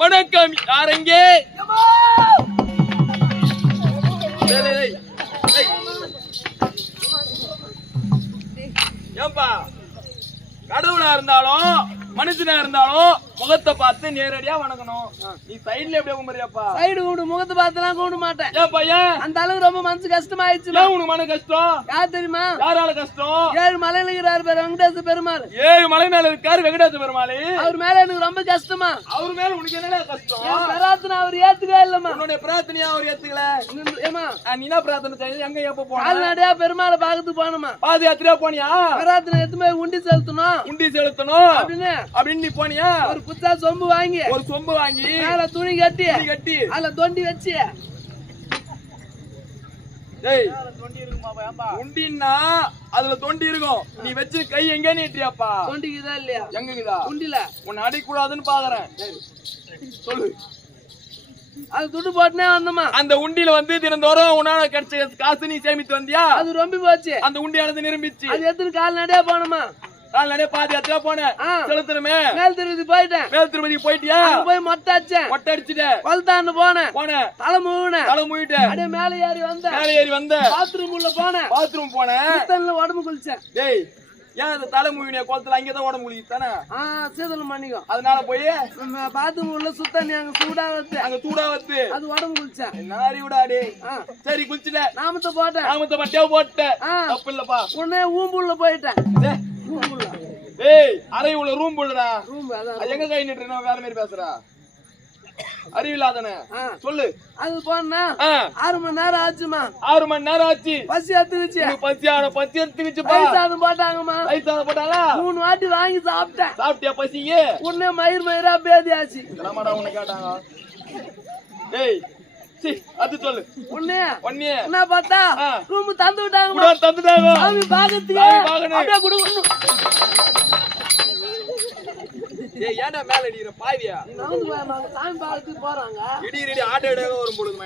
வணக்கம். யாரெங்கே? ஏம்பா, கடவுளா இருந்தாலும் மனுஷனா இருந்தாலும் முகத்தை பார்த்து நேரடியா வணங்கணும். நீ சைடுல எப்படியே கும்பிடுறியாப்பா? சைடு கும்பிடு, முகத்தை பார்த்தெல்லாம் கும்பிட மாட்டேன். ஏன் பையன் அந்த அளவுக்கு ரொம்ப மனசு கஷ்டமாயிடுச்சு. உனக்கு மன கஷ்டம்? யார் தெரியுமா? யாரால கஷ்டம்? 7 மலையில இருக்கிறாரு பேர் வெங்கடேச பெருமாள். 7 மலை மேல இருக்காரு வெங்கடேச பெருமாள். அவர் மேல எனக்கு ரொம்ப கஷ்டமா. அவர் மேல உனக்கு என்ன கஷ்டம்? என் பிரார்த்தனை அவர் ஏத்துக்கவே இல்லம்மா. உன்னுடைய பிரார்த்தனையா அவர் ஏத்துக்கல? ஏமா நீ என்ன பிரார்த்தனை செய்ய? எங்க எப்ப போன? கால்நடையா பெருமாளை பாக்கிறதுக்கு போனோமா? பாதி யாத்திரையா போனியா? பிரார்த்தனை எதுவுமே உண்டி செலுத்தணும். உண்டி செலுத்தணும் அப்படின்னு நீ போனியா? ஒரு புத்தா சொம்பு வாங்கி, ஒரு சொம்பு வாங்கி மேல துணி கட்டி அதுல தொண்டி வச்சு, உண்டின்னா அதுல தொண்டி இருக்கும். நீ வச்சு கை எங்க நீட்டியாப்பா? தொண்டிக்குதா இல்லையா? எங்கக்குதா? உண்டில உன்னை அடிக்கூடாதுன்னு பாக்குறேன். சொல்லு. அது துட்டு போட்டுனே வந்தோமா. அந்த உண்டியில வந்து தினந்தோறும் உன்னால கிடைச்ச காசு நீ சேமித்து வந்தியா? அது ரொம்ப போச்சு. அந்த உண்டியானது நிரம்பிச்சு. அது எத்தனை கால்நடையா போனோமா? கால்நடையா பாதி யாத்திரா போனேன். செலுத்தணுமே. மேல் திருப்பதி போயிட்டேன். மேல் திருப்பதிக்கு போயிட்டியா? போய் மொட்டை அடிச்சேன். மொட்டை அடிச்சுட்டேன். கொல்தான்னு போனேன். தலை மூவினேன். அப்படியே மேல ஏறி வந்தேன். பாத்ரூம் உள்ள போனேன். பாத்ரூம் போனேன். உடம்பு குளிச்சேன். டேய் ஏன் அந்த தலை மூவினியா குளத்துல அங்கதான் உடம்பு குளிக்கு தானே? சீதளம் பண்ணிக்கும். அதனால போய் பாத்ரூம் உள்ள சுத்தண்ணி அங்க சூடா வச்சு அது உடம்பு குளிச்சேன். என்ன அறிவுடாடே. சரி குளிச்சுட்ட. நாமத்தை போட்டேன். நாமத்தை பட்டியா போட்டேன். தப்பு இல்லப்பா. உடனே ஊம்புள்ள போயிட்டேன். ஏய் அறை உள்ள ரூம் போடுடா. ரூம் எங்க கை நிட்டு வேற மாதிரி பேசுறா? அறிவில்லாதன சொல்லு. அது போனா 6 மணி நேரம் ஆச்சுமா. 6 மணி நேரம் ஆச்சு. பசி எடுத்துக்கிச்சு. பசி எடுத்துக்கிச்சு. பைசாதம் போட்டாங்கம்மா. பைசாதம் போட்டாங்களா? 3 வாட்டி வாங்கி சாப்பிட்டேன். சாப்பிட்டியா பசிக்கு? உடனே மயிரா பேதியாச்சு. என்னமாடா உன்னை கேட்டாங்க? ஏய் அது சொல்லு. உடனே என்ன பார்த்தா ரூம் தந்து விட்டாங்க. சாமி பாக்கத்துக்கு அப்படியே குடுக்கணும். ஏன்டா மேல அடிக்கிற பாவியா? சாமி பாக்கத்துக்கு போறாங்க. இடி ஆட்டோ எடுக்க வரும் பொழுது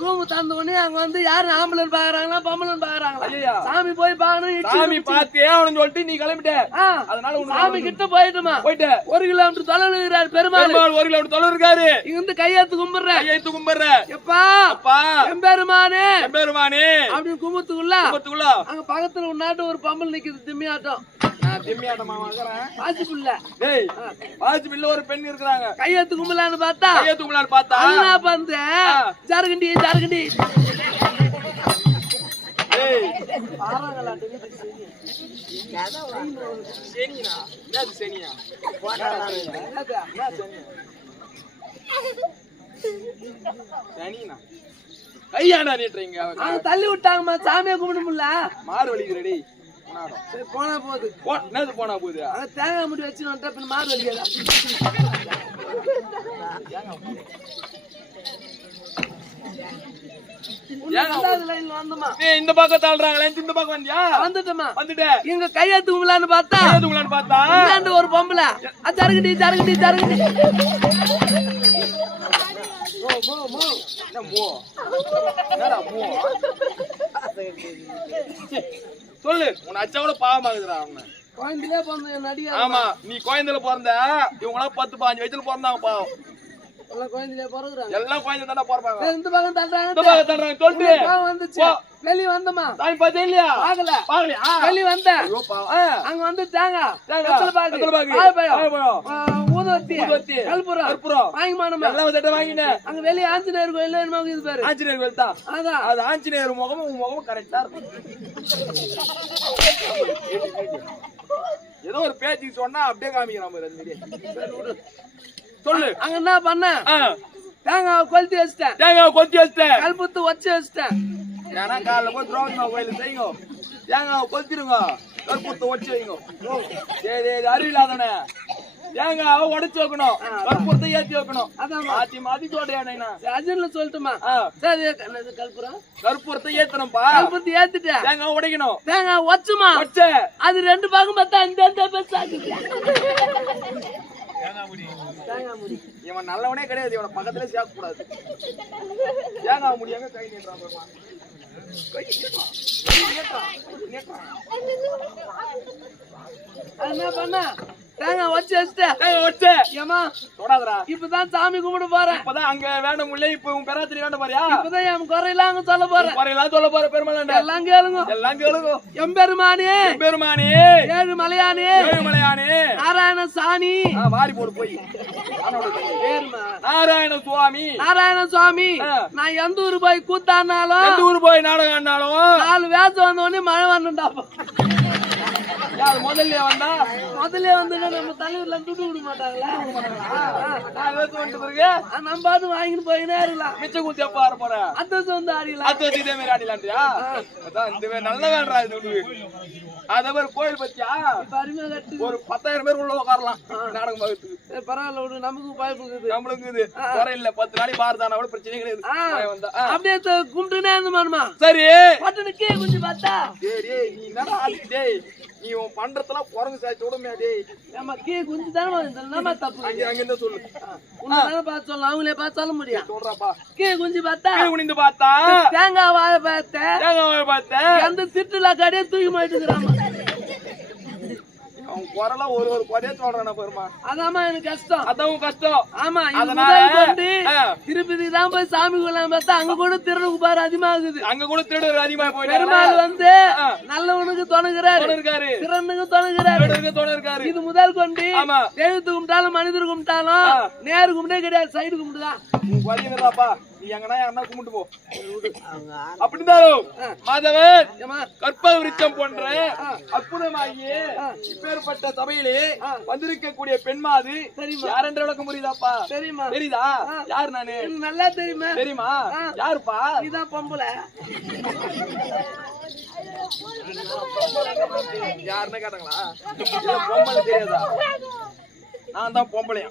ரூம் தந்த உடனே அங்க வந்து யாரு ஆம்பளன் பாக்குறாங்களா பொம்பளன் பாக்குறாங்களா? சாமி போய் பாக்கணும். சாமி பாத்தியே அவனு சொல்லிட்டு நீ கிளம்பிட்ட. அதனால சாமி கிட்ட போயிட்டுமா. 1 கிலோமீட்டர் தொலைவில் இருக்கிறாரு பெருமாள். 1 கிலோமீட்டர் தொலைவில் இருக்காரு. இங்க இருந்து கையெழுத்து கும்பிடுற எப்பா எம்பெருமானே அப்படின்னு கும்பத்துக்குள்ள அங்க பக்கத்துல உன்னாட்டு ஒரு பம்பல் நிக்குது. திம்மியாட்டம். ஒரு பெண் இருக்கிறாங்க. கையெழுத்து கும்பலான்னு பார்த்தா வந்து ஜார்கண்டி கையாடா நீட்டுறீங்க. தள்ளி விட்டாங்கம்மா. சாமியை கும்பிட முடியல. மாறு வலிக்கிறடி. போனா போகுது. போனா போகுது. தேங்காய் முடி வச்சு வந்துட்டா மாறு வலிக்கிறா. இந்த பக்கம் தாழ்றாங்களே. இந்த பக்கம் வந்தியா? வந்துட்டேன். இங்க கையெழுத்து கும்பலான்னு பார்த்தா ஒரு பொம்பளை ஜருகண்டி சொல்லு. உன் அச்சா கூட பாவமாகுதுடா. அவங்க குழந்தையிலே பிறந்த நடிகர். ஆமா நீ குழந்தையில பிறந்த. இவங்க 10-15 வயசுல பிறந்தாங்க பாவம். எல்லாம் குழந்தையிலே பிறகுறாங்க. எல்லாம் குழந்தை தானே பிறப்பாங்க. இந்த பக்கம் தள்ளுறாங்க. சொல்லிட்டு வந்துச்சு. வெளிய வந்தமா. சாமி பார்த்தே இல்லையா? பாக்கலையா? வெளிய வந்த. அங்க வந்து தேங்காய் ஊதுவத்தி கற்பூரம் வாங்கிமானமா. எல்லாம் சட்டை வாங்கினேன். அங்க வெளிய ஆஞ்சநேயர் கோயில் என்னமோ இது பாரு. ஆஞ்சநேயர் கோயில் தான். அதான் அது ஆஞ்சநேயர் முகமும் கரெக்டா இருக்கும். ஏதோ ஒரு பேச்சுக்கு சொன்னா அப்படியே காமிக்கிறான். சொல்லு. அங்க என்ன பண்ண? தேங்காய் கொளுத்தி வச்சிட்டேன். கல்புத்து வச்சு வச்சிட்டேன். ஏன்னா காலைல போய் துரோகமா கோயில செய்யுங்க. தேங்காய் கொளுத்திருங்க. கற்பூரத்தை வச்சு வைங்க. சரி அறிவில்லாதானே. தேங்காவை உடைச்சு வைக்கணும். கற்பூரத்தை ஏத்தி வைக்கணும். மாத்தி சொல்றேன். அஜன்ல சொல்லட்டுமா? சரி கற்பூரத்தை ஏத்தணும்பா. கற்பூரத்தை ஏத்திட்டேன். தேங்காய் உடைக்கணும். தேங்காய் வச்சுமா அது 2 பாகம் பார்த்தா இவன் நல்லவனே கிடையாது. இவனை பக்கத்துல சேர்க்க கூடாது. தேங்காய் முடியாங்க கை நீட்டுறான். என்ன பண்ண? தேங்காய் வச்சு வச்சுட்டு தேங்காய் வச்சு ஏமா தொடாதடா. இப்பதான் சாமி கும்பிட போறேன். இப்பதான் அங்க வேணும் முல்லை, இப்ப உன் பெறாத்திரி வேண்ட பாரியா? இப்பதான் என் குறையெல்லாம் அங்க சொல்ல போறேன். குறையெல்லாம் சொல்ல போற பெருமாள். எல்லாம் கேளுங்க. எல்லாம் கேளுங்க. எம்பெருமானே பெருமானே ஏழுமலையானே ஏழுமலையானே நாராயண சாணி வாரி போடு போய் பேருமா நாராயண சுவாமி. நாராயண சுவாமி நான் எந்த ஊரு போய் கூத்தாடினாலும் எந்த ஊர் போய் நாடகம் ஆடினாலும் 4 வேஷம் வந்த உடனே மழை வரணும்டா. முதல்ல வந்தா முதல்ல வந்து நம்ம தலைவர்ல துட்டு விட மாட்டாங்களா? நம்ம பாத்து வாங்கிட்டு போயினே இருக்கலாம். மிச்ச குத்தி அப்பா ஆட போற அத்தோசம் வந்து ஆடிக்கலாம். அத்தோசி இதே மாதிரி ஆடிலான்றியா? அதான் இந்த நல்ல வேண்டா இது. அதே மாதிரி கோயில் பத்தியா அருமையா கட்டு ஒரு 10,000 பேர் உள்ள உட்காரலாம் நாடகம் பார்க்கறதுக்கு. பரவாயில்ல விடு, நமக்கும் பாய்ப்பு இருக்குது. நம்மளுக்கு இது குறையில்ல 10 நாளைக்கு பாரதானா கூட பிரச்சனை கிடையாது. அப்படியே கும்பிட்டுனே இருந்தமானுமா. சரி பட்டனுக்கே கொஞ்சம் பார்த்தா நீ என்னடா டேய், நீ உன் பண்றதெல்லாம் குரங்கு சாய்ச்சி விடுமே டேய். நம்ம கீ குஞ்சு தானே நம்ம தப்பு. அங்க இருந்து சொல்லு. உன்னை பார்த்து சொல்லலாம், அவங்களே பார்த்து சொல்ல முடியும். சொல்றாப்பா. கீ குஞ்சு பார்த்தா குனிந்து பார்த்தா தேங்காய் வாழை பார்த்தேன். தேங்காய் வாழை பார்த்தேன். அந்த திட்டுல கடையே தூக்கி மாட்டுக்கிறாமா. அவன் குரலா ஒரு கொடையே சொல்றான பெருமா. அதாமா எனக்கு கஷ்டம். அதான் கஷ்டம். ஆமா அதனால திருப்பதி தான் போய் சாமி குலாம் பார்த்தா அங்க கூட திருடுக்கு பாரு அதிகமாகுது. அங்க கூட திருடு அதிகமா போயிட்டு பெருமாள் வந்து நல்லவனுக்கு தொணுகிறாரு, திறனுக்கு தொணுகிறாரு. இது முதல் கொண்டு தெய்வத்து கும்பிட்டாலும் மனிதர் கும்பிட்டாலும் நேரு கும்பிட்டே கிடையாது, சைடு கும்பிட்டுதான். நீ எங்கன்னா யாருன்னா கும்பிட்டு போ. அப்படிந்தாலும் மாதவன் கற்ப விருட்சம் போன்ற அற்புதமாகி இப்பேற்பட்ட சபையிலே வந்திருக்கக்கூடிய பெண்மாது யார் என்ற விளக்கம் புரியுதாப்பா? தெரியுமா? தெரியுதா? யார் நானு? நல்லா தெரியுமா? தெரியுமா? யாருப்பா? இதான் பொம்பளை. யாருன்னு கேட்டாங்களா? பொம்பளை தெரியாதா? நான் தான் பொம்பளையா?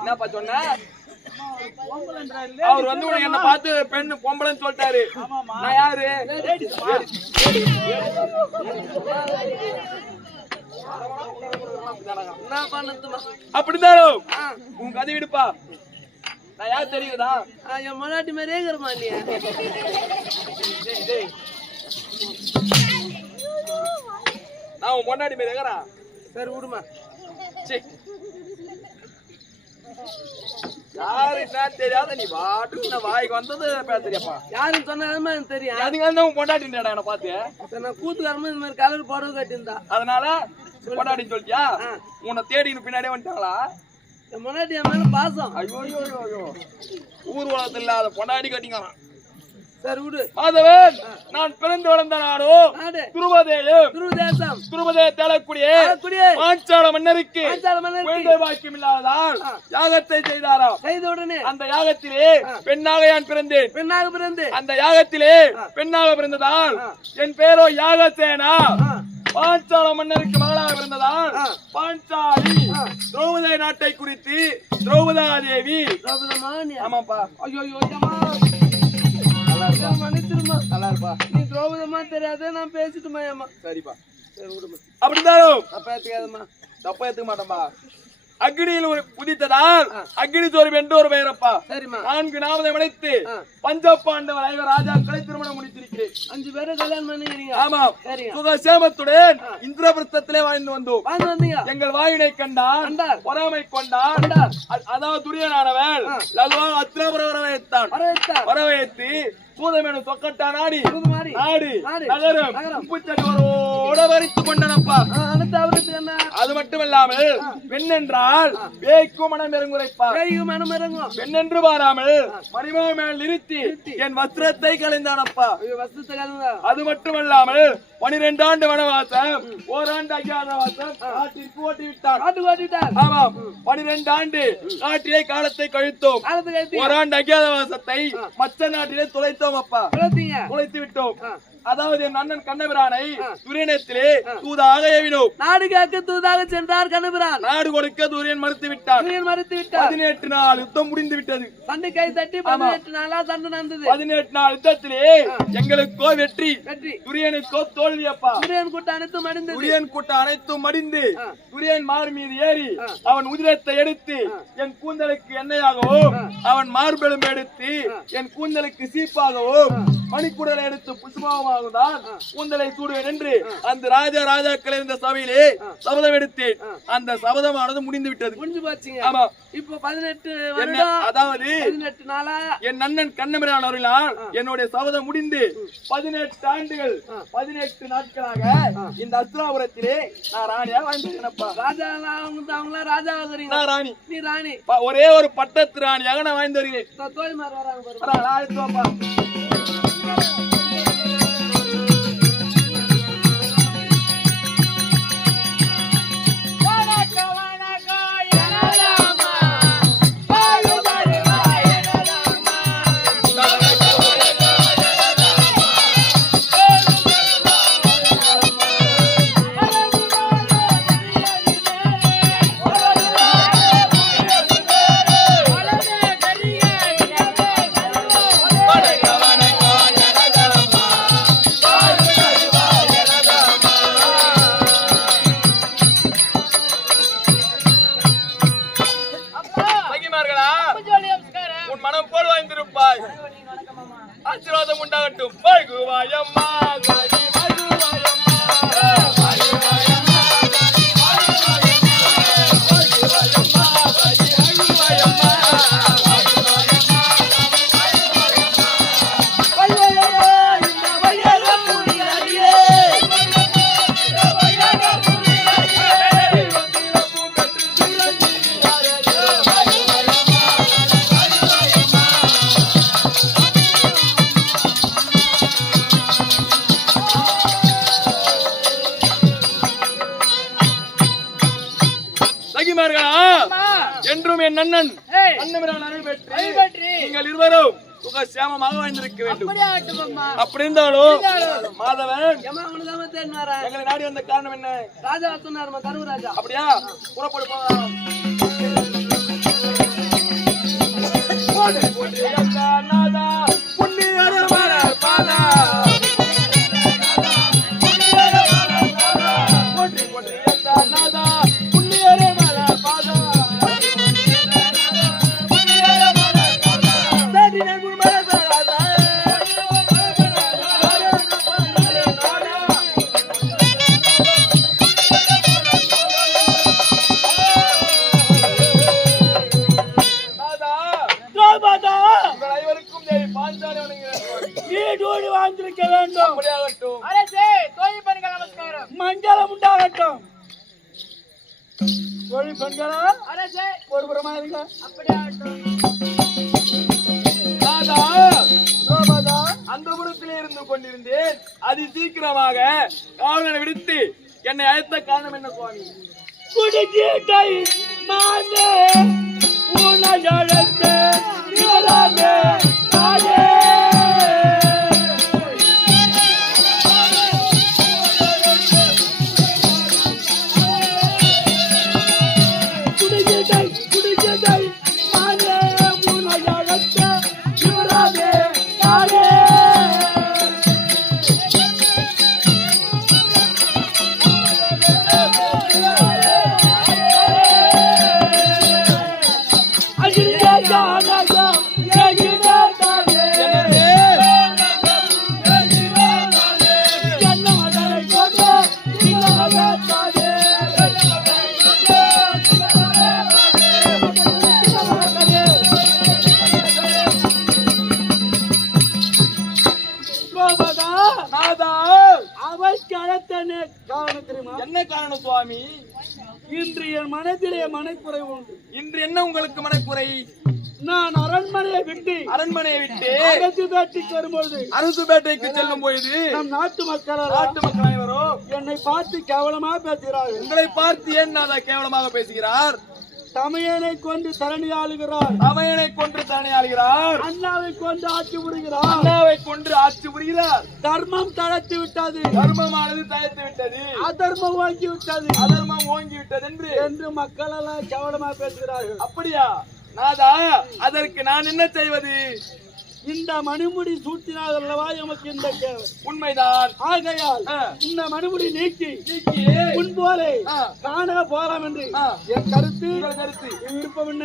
என்னப்பா சொன்ன? அவர் வந்து என்ன பார்த்து பெண் பொம்பளைன்னு சொல்லிட்டாரு. நான் யாரு? அப்படிதான் உன் கதை விடுப்பா. நான் யார் தெரியுதா? என் மனாட்டி மாதிரியே இருக்கிறமா நீ. நான் உன் முன்னாடி மாதிரி இருக்கிறேன். சரி விடுமா. யாரு என்ன தெரியாத நீ பாட்டுக்கு நான் வாய்க்கு வந்தது பேசுறியப்பா. யாருன்னு சொன்னாலுமே எனக்கு தெரியும். அதுக்கு உன் பொண்டாட்டின்டா என்ன பார்த்து நான் கூத்துக்காரமா இந்த மாதிரி கலர் புடவை கட்டியிருந்தா அதனால பொண்டாட்டின்னு சொல்லிட்டியா? உன்னை தேடின்னு பின்னாடியே வந்துட்டாங்களா? என் முன்னாடி என் மேல பாசம். ஐயோ ஊர் உலகத்தில் இல்லாத பொண்டாட்டி கட்டிங்கிறான். சரி விடு. மாதவன் நான் பிறந்து வளர்ந்த நாடும் துருவதேசம். துருவதேசக்கூடிய பாஞ்சால மன்னருக்கு குழந்தை பாக்கியம் இல்லாததால் யாகத்தை செய்தாராம். செய்த உடனே அந்த யாகத்திலே பெண்ணாக நான் பிறந்தேன். பெண்ணாக பிறந்து அந்த யாகத்திலே பெண்ணாக பிறந்ததால் என் பேரோ யாகசேனா. பாஞ்சால மன்னருக்கு மகளாக பிறந்ததால் பாஞ்சாலி. திரௌபதி நாட்டை குறித்து திரௌபதா தேவி. ஆமாப்பா. ஐயோ மன்னிச்சிருமா. நல்லா இருப்பா. நீ திரௌபதமா தெரியாத நான் பேசிட்டுமா. ஏமா சரிப்பா. சரி விடுமா. அப்படிந்தாலும் தப்பா ஏத்துக்காதம்மா. தப்பா ஏத்துக்க மாட்டோம்பா. அக்னியில் உதித்ததால் அக்னி சோறு என்று ஒரு பெயரப்பா. 4 நாமதை அடைத்து பஞ்சபாண்டவர் 5 ராஜாக்களை திருமணம் முடித்திருக்கிறேன். 5 பேரை கல்யாணம் பண்ணிக்கிறீங்க. ஆமா. சுகசேமத்துடன் இந்திரபிரஸ்தத்திலே வாழ்ந்து வந்தோம். வந்தீங்க. எங்கள் வாயினை கண்டான், பொறாமை கொண்டான். அதாவது துரியனானவன் லகுவாக அத்திரபுர வரவேற்று பூதமேனு சொக்கட்டா நாடி நகரம் உப்புச்சடிவரோட வரித்துக் கொண்டனப்பா. அது மட்டுமல்லாமல் பெண் என்றால் வேய்க்கும் மனம் இறங்குரைப்பா. பெண் என்று பாராமல் மணிமா மேல் நிறுத்தி என் வஸ்திரத்தை கலைந்தானப்பா. அது மட்டுமல்லாமல் 12 ஆண்டு வனவாசம், ஓராண்டு அஜ்ஞாதவாசம் காட்டிற்கு ஓட்டி விட்டான். ஆமாம், 12 ஆண்டு காட்டிலே காலத்தை கழித்தோம். ஓராண்டு அஜ்ஞாதவாசத்தை மச்ச நாட்டிலே துளைத்தோம். குலைத்தோம் அப்பா, குலைத்து விட்டோம். அதாவது என் அண்ணன் கண்ணபிரானை துரியனத்திலே தூதாக ஏவினோம். நாடு கேட்க தூதாக சென்றார் கண்ணபிரான். நாடு கொடுக்க துரியன் மறுத்து விட்டார். 18 நாள் யுத்தம் முடிந்து விட்டது. சண்டை கை தட்டி 18 நாளா சண்டை நடந்தது. 18 நாள் யுத்தத்திலே எங்களுக்கோ வெற்றி, துரியனுக்கோ தோல்வி அப்பா. துரியன் கூட்டம் அனைத்தும் மடிந்தது. துரியன் கூட்டம் அனைத்தும் மடிந்து துரியன் மார் மீது ஏறி அவன் உதிரத்தை எடுத்து என் கூந்தலுக்கு எண்ணெயாகவும் அவன் மார்பெலும் எடுத்து என் கூந்தலுக்கு சீப்பாகவும் மணிக்குடலை எடுத்து புஷ்பமாகவும் தான் கூந்தலை சூடுவேன் என்று அந்த ராஜாக்கள் இருந்த சபையிலே சபதம் எடுத்தேன். அந்த சபதமானது முடிந்து விட்டது. முடிஞ்சு போச்சுங்க. ஆமா. இப்போ 18 வருடம், அதாவது 18 நாளா என் அண்ணன் கண்ணபிரான் அவர்களால் என்னுடைய சபதம் முடிந்து 18 ஆண்டுகள் 18 நாட்களாக இந்த அஸ்திராபுரத்திலே நான் ராணியா வாழ்ந்துருக்கேன்ப்பா. ராஜா அவங்கள ராஜா ஆகுறீங்க. நான் ராணி, நீ ராணி. ஒரே ஒரு பட்டத்து ராணியாக நான் வாழ்ந்து வருகிறேன். தோழிமார் வராங்க ஆயிரத்துவாப்பா. ஆசீர்வாதம் உண்டாகட்டும். வாழ்குவாயம்மா, என்றும் என் அண்ணன் கண்ணபிரான் அருள் பெற்று நீங்கள் இருவரும் சுகசேமமாக வாழ்ந்திருக்க வேண்டும். அப்படி இருந்தாலும் மாதவன் எங்களை நாடி வந்த காரணம் என்ன? ராஜா சொன்னார் கருவராஜா. அப்படியா? புறப்படு போகலாம். வாழ்ந்திருக்க வேண்டும். மஞ்சளம் உண்டாகட்டும். ஒரு புறமா இருங்க. அந்த புறத்திலே இருந்து கொண்டிருந்தேன். அதி சீக்கிரமாக காவலனை விடுத்து என்னை அழைத்த காரணம் என்ன சுவாமி? குடிச்சீட்டை மானே உனஜடத்தே இவளாமே நாயே என்ன காரணம் சுவாமி? இன்று என் மனதிலே மனக்குறை உண்டு. இன்று என்ன உங்களுக்கு மனக்குறை? நான் அரண்மனையை விட்டு அரசு பேட்டைக்கு செல்லும் பொழுது நம் நாட்டு மக்கள் அனைவரும் என்னை பார்த்து கேவலமாக பேசுகிறார்கள். உங்களை பார்த்து ஏன் கேவலமாக பேசுகிறார்? தமையனை கொண்டு தரணி ஆளுகிறார். தமையனை கொன்று தரணி ஆளுகிறார். அண்ணாவை கொண்டு ஆட்சி புரிகிறார். அண்ணாவை கொன்று ஆட்சி புரிகிறார். தர்மம் தளர்த்து விட்டது, தர்மமானது தயத்து விட்டது, அதர்மம் ஓங்கி விட்டது அதர்மம் ஓங்கி விட்டது என்று மக்கள் எல்லாம் கவனமா பேசுகிறார்கள். அப்படியா நாதா? அதற்கு நான் என்ன செய்வது? இந்த மணிமுடி சூட்டினால் அல்லவா எமக்கு இந்த தேவை. உண்மைதான். ஆகையால் இந்த மணிமுடி நீக்கி முன் போலே காண போலாம் என்று என் கருத்து. விருப்பம் என்ன?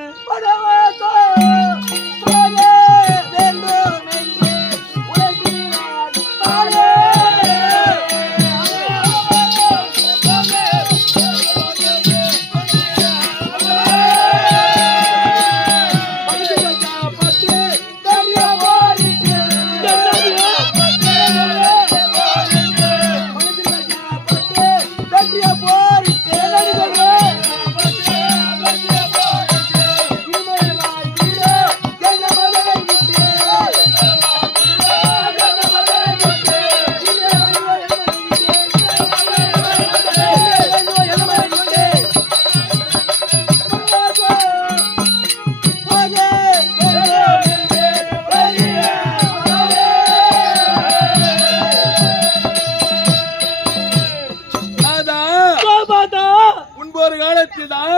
ஒரு காலத்தில் தான்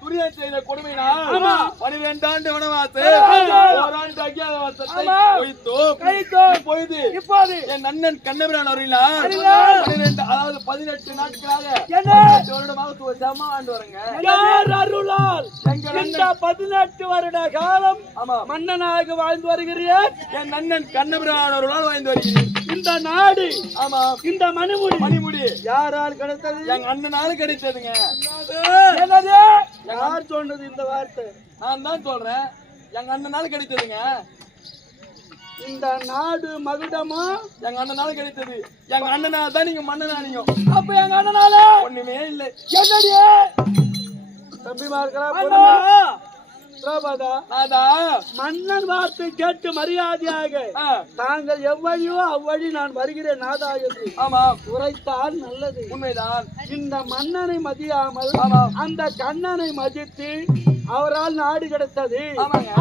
துரியன் செய்த கொடுமையினால் 12 ஆண்டு வனவாசம், ஓராண்டு அஞ்ஞாதவாசத்தை பொய்து இப்போது என் அண்ணன் கண்ணபிரான் அவர்களால் 12 அதாவது 18 நாட்களாக 18 வருடமாக செம்ம ஆண்டு வரங்க. யார் அருளால் இந்த 18 வருட காலம் மன்னனாக வாழ்ந்து வருகிறேன்? என் அண்ணன் கண்ணபிரான் அவர்களால் வாழ்ந்து வருகிறேன். இந்த நாடு ஆமா இந்த மணிமுடி யாரால் கிடைத்தது? எங்க அண்ணனால கிடைத்ததுங்க. யார் சொன்னது இந்த வார்த்தை? நான் தான் சொல்றேன், எங்க அண்ணனால கிடைத்ததுங்க. இந்த நாடு மகுடமா எங்க அண்ணனால கிடைத்தது. எங்க அண்ணனால தான் நீங்க மன்னனானீங்க. அப்ப எங்க அண்ணனால ஒண்ணுமே இல்லை. என்னடி தம்பிமார்களா மன்னன் வார்த்தை கேட்டு மரியாதையாக தாங்கள் எவ்வழியோ அவ்வழி நான் வருகிறேன் நாதா என்று உரைத்தால் நல்லது. உண்மைதான். இந்த மன்னனை மதியாமல் அந்த கண்ணனை மதித்து அவரால் நாடு கிடைத்தது,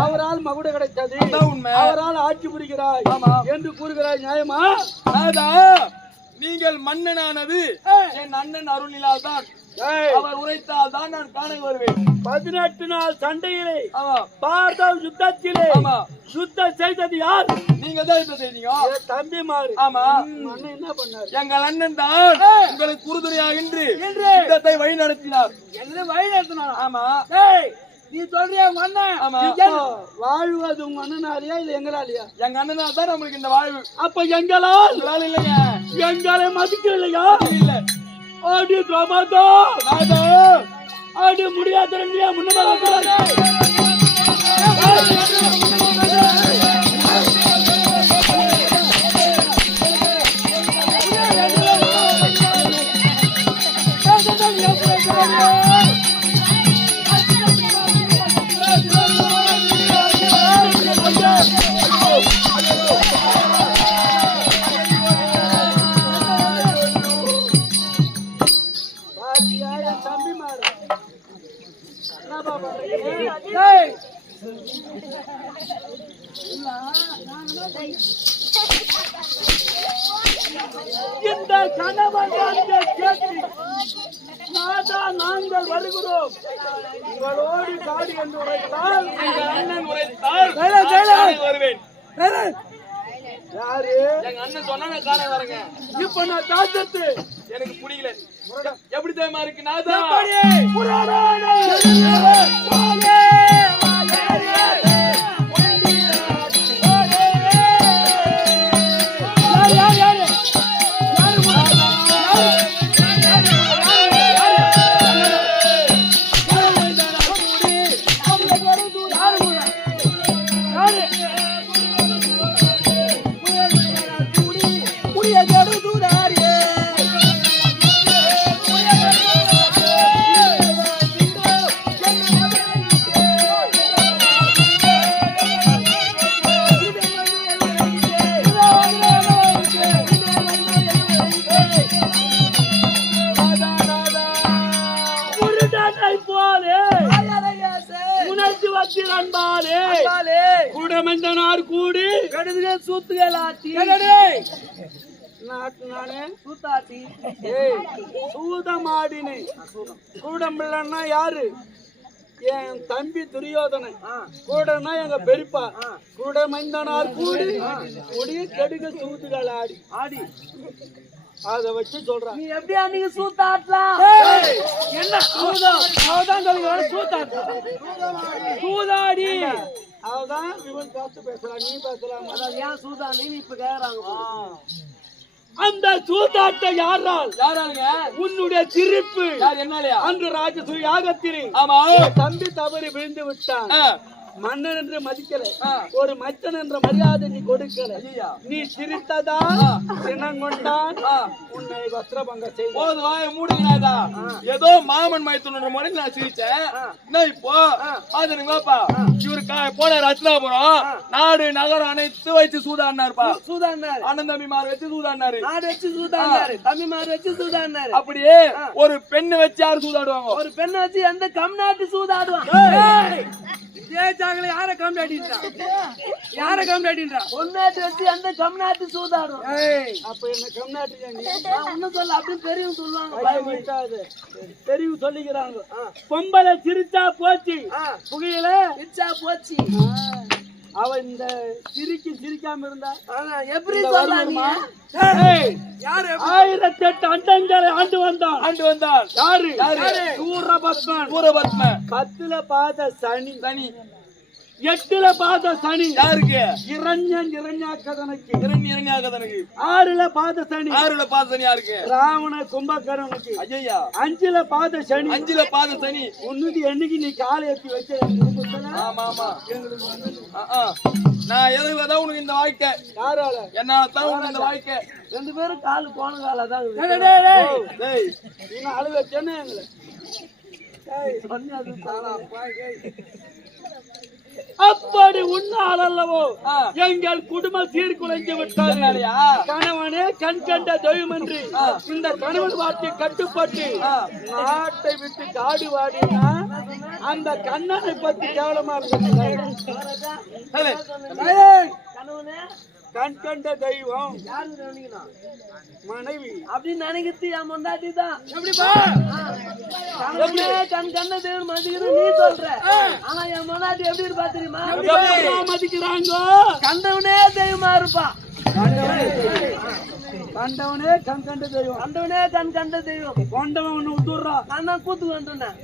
அவரால் மகுட கிடைத்தது, அவரால் ஆட்சி புரிகிறாய் என்று கூறுகிறாய். நியாயமா? நாதா, நீங்கள் மன்னனானது என் அண்ணன் அருளினால் தான். அவர் உரைத்தால் தான் நான் காண வருவேன். 18 நாள் சண்டையிலே பார்த்தால் யுத்தத்திலே யுத்தம் செய்தது யார்? நீங்க தான் யுத்தம் செய்தீங்க. தம்பி மாறு. ஆமா, அண்ணன் என்ன பண்ணார்? எங்கள் அண்ணன் தான் உங்களுக்கு உறுதுணையாக இன்று யுத்தத்தை வழி நடத்தினார். என்ன வழி நடத்தினார்? ஆமா. நீ சொல்றியா உங்க அண்ணன் வாழ்வது உங்க அண்ணனாலியா இல்ல எங்களாலியா? எங்க அண்ணனால் தான் நம்மளுக்கு இந்த வாழ்வு. அப்ப எங்களால் இல்லையா? எங்களை மதிக்கலையா? இல்ல. ஆடி பிரமாதா ஆடி முடியாத இந்த கணவன் நாங்கள் வருகிறோம் உங்களோடு காடு என்று உரைத்தால் அண்ணன் உரைத்தால் வருவேன். யாரு? எங்க அண்ணன் சொன்னா நான் காண வரேங்க. இப்ப நான் காத்துட்டு எனக்கு புரியல. எப்படி தெரியுமா இருக்கு? நாதா கூடமந்தனார் கூடி கடுதுகள் சூத்துகள் ஆட்டி நானே சூத்தாட்டி ஏய் சூதமாடினே கூடம்பிள்ளன்னா யாரு? என் தம்பி துரியோதனன். கூடனா எங்க பெரியப்பா. கூடமந்தனார் கூடி கூடிய கடுக சூதுகள் ஆடி ஆடி அத வச்சு சொல்றான். நீ எப்படி அன்னைக்கு சூத்தாட்டலாம்? என்ன சூதம்? அவதான் சொல்லுங்க சூத்தாட்டலாம். சூதாடி அவதான் இவன் பார்த்து பேசலாம், நீ பேசலாம். அதான் ஏன் சூதா நீ இப்ப கேக்குறாங்க. அந்த சூதாட்ட யாரால்? யாராலுங்க? உன்னுடைய சிரிப்பு. யார் என்னாலயா? அன்று ராஜசூ யாகத்தில் ஆமா தம்பி தவறி விழுந்து விட்டான். ஆ. மன்னன் என்று மதிக்கல, ஒரு மச்சன் என்ற மரியாதை நீ கொடுக்கல. நீ சிரித்ததா சினங்கொண்டான் உன்னை வஸ்திரபங்க செய்த. போது வாய மூடுங்கடா. ஏதோ மாமன் மைத்துனன்ற முறையில் நான் சிரிச்சேன். என்ன இப்போ பாத்துருங்கப்பா, இவரு போன ரத்னாபுரம் நாடு நகரம் அனைத்து வச்சு சூதாடினாருப்பா. சூதாடினாரு. அண்ணன் தம்பி மாறு வச்சு சூதாடினாரு. நாடு வச்சு சூதாடினாரு. தம்பி மாறு வச்சு சூதாடினாரு. அப்படியே ஒரு பெண்ணை வச்சு யாரு சூதாடுவாங்க? ஒரு பெண்ணை வச்சு எந்த கம்நாட்டு சூதாடுவான்? யார கம்நாட்டின்றா? யார கம்நாட்டின்றா? பொன்னாட்டு வச்சு எந்த கம்நாட்டு சூதாடும்? அப்ப என்ன கம்நாட்டு ஒன்னும் சொல்ல அப்படி பெரியவங்க சொல்லுவாங்க. தெரிவு சொல்லிக்கிறாங்க. பொம்பளை சிரிச்சா போச்சு, புகையில இச்சா போச்சு. அவ இந்த சிரிக்காம இருந்தா எப்படி சொல்றாங்க? 1008 அண்டங்களை ஆண்டு வந்தான். யாரு? சூரபத்மன். 10ல பாத சனி. 8ல பாத சனி யாருக்கு? இரண்யாக்கதனுக்கு. 6ல பாத சனி. யாருக்கு? ராவண கும்பகர்ணனுக்கு. ஐயா 5ல பாத சனி. 5ல பாத சனி. உன்னுக்கு என்னைக்கு நீ காலை ஏற்றி வச்ச? ஆமா ஆமா. நான் எதுதான் உனக்கு இந்த வாழ்க்கை? யாரால? என்னால தான் உனக்கு இந்த வாழ்க்கை. 2 பேரும் காலு போன காலதான். நீ அழு வச்சேன்னு அப்படி உன்னால் அல்லவோ எங்கள் குடும்பம் சீர்குலைந்து விட்டார். கணவனே கண் கண்ட தெய்வம் என்று இந்த கணவன் வார்த்தை கட்டுப்பட்டு நாட்டை விட்டு காடு வாடினா அந்த கண்ணனை பத்தி கேவலமா இருக்கு. கண் கண்ட தெய்வம் மனைவி அப்படின்னு நினைக்கிறது என் பொண்டாட்டி தான். கண் கண்ட தெய்வம் மதிக்கிறது நீ சொல்ற. ஆனா என் பொண்டாட்டி எப்படி இருப்பா தெரியுமா? மதிக்கிறாங்க. கண்டவனே தெய்வமா இருப்பா. கண்டவனே கண் கண்ட தெய்வம். கண்டவனே கண் கண்ட தெய்வம். கொண்டவன் ஒண்ணு விட்டுறா. நான் தான் கூத்து வந்துட்டேன்.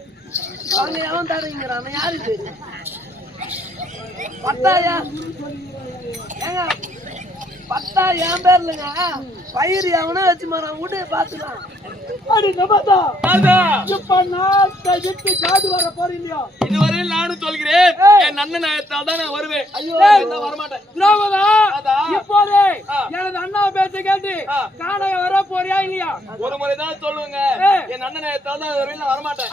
அவங்க எவன் தரீங்கிறான்? யாரு தெரியும்? பட்டாயா ஏங்க பட்டா என் பேர்லங்க. பயிர் எவனோ வச்சு மாறான். விடு பாத்துக்கலாம். இப்ப நாட்டை விட்டு காடு வர போறீங்க. இதுவரையில் நானும் சொல்கிறேன், என் அண்ணன் நயத்தால் தான் நான் வருவேன். ஐயோ வரமாட்டேன். இப்போதே எனது அண்ணா பேச்ச கேட்டு காணக வர போறியா இல்லையா? ஒரு முறைதான் சொல்லுங்க, என் அண்ணன் நயத்தால் தான் வரையில் நான் வரமாட்டேன்.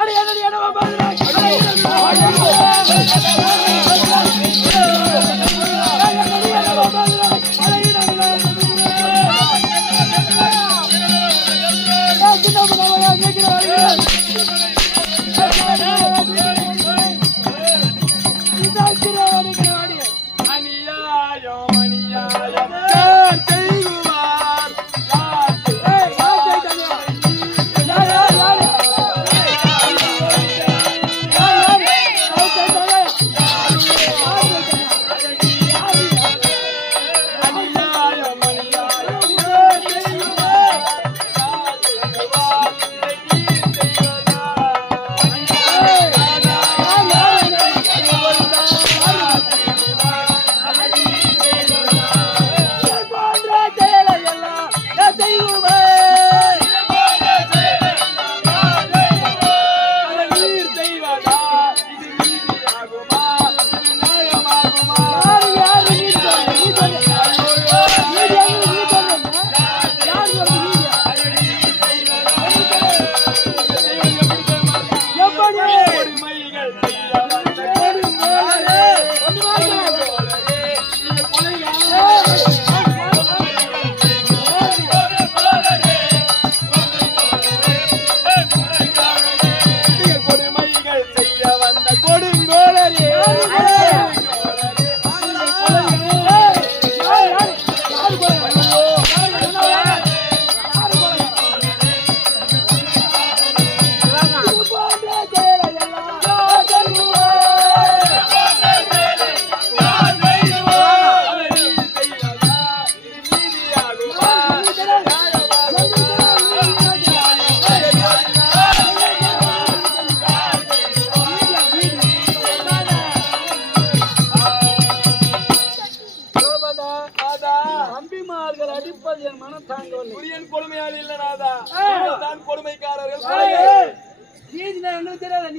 இருப்பது என் மனம் தாங்கவில்லை. துரியன் கொடுமையாளி இல்ல நாதா, நீங்கள் தான் கொடுமைக்காரர்கள்.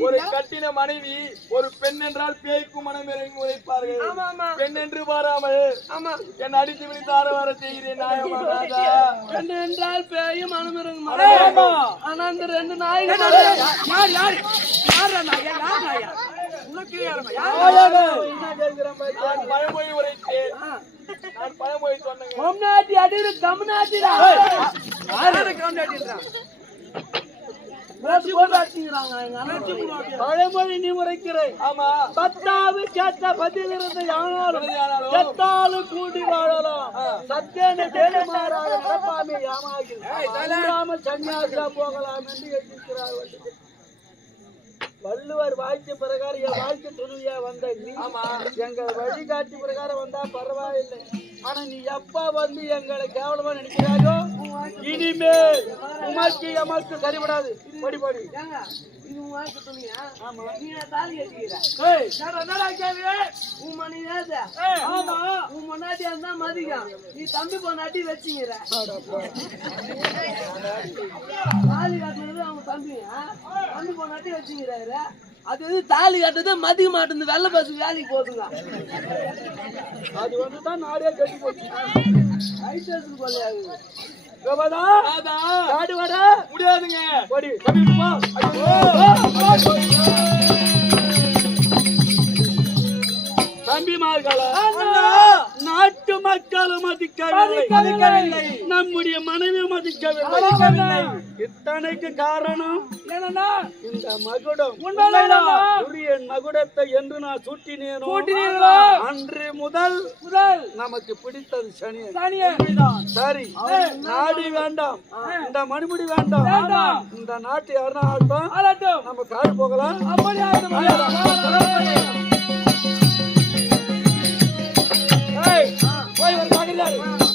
ஒரு கட்டின மனைவி ஒரு பெண் என்றால் பேய்க்கும் மனம் இறங்கி உரைப்பார்கள். பெண் என்று பாராமல் என் அடித்து விழித்து ஆரவார செய்கிறேன் நாயமா நாதா. பெண் என்றால் பேயும் மனம் இறங்கும். ஆனா அந்த ரெண்டு நாய்கள் நான் பழமொழி உரைத்தேன். நான் பழமொழி சொன்னேன். பொம்நாட்டி அடிரு கம்நாட்டிடா. பழமொழி நீ உரைக்கிறேன். ஆமா, பத்தாவது கேட்ட பதில் இருந்து யானாலும் செத்தாலும் கூடி வாழலாம். சத்தியன தேடுமாறாக நடப்பாமே யாமாகில் சன்னியாசியா போகலாம் என்று எண்ணிக்கிறார். வள்ளுவர் வாழ்க்கை பிரகாரம் என் வாழ்க்கை துணிவியா வந்த நீ எங்க வழிகாட்டி பிரகாரம் வந்தா பரவாயில்லை. ஆனா நீ எப்ப வந்து எங்களை கேவலமா நினைக்கிறாயோ இனிமேல் உமக்கு எமக்கு சரிபடாது. படி படி. இது உன் வாழ்க்கை துணியா? நீ தாலி கட்டிக்கிற. உன் மணி நேரத்தை உன் முன்னாடியா இருந்தா மதியம் நீ தம்பி பொண்ணாட்டி வச்சுங்கிற. தாலி கட்டினது அவங்க தம்பியா தம்பி பொண்ணாட்டி வச்சுங்கிறாரு. அது வந்து தாலி கட்டுறது மதிய மாட்டேன் வெள்ளை பஸ் வேலைக்கு போதுங்க. அது வந்துதான் நாடே கட்டி போச்சு. ஐசேஷன் கொள்ளையாது காடு வர முடியாதுங்க. படி சமீபமா. தம்பிமார்கள நாட்டு மக்களும் மதிக்கவில்லை, நம்முடைய மனைவி மதிக்கவில்லை. இத்தனைக்கு காரணம் இந்த மகுடம். துரியன் மகுடத்தை என்று நான் சூட்டினேனோ அன்று முதல் நமக்கு பிடித்தது சனியன். சரி, நாடு வேண்டாம், இந்த மணிமுடி வேண்டாம், இந்த நாட்டு யாருன்னா ஆட்டம், நம்ம காடு போகலாம். போய் ஒரு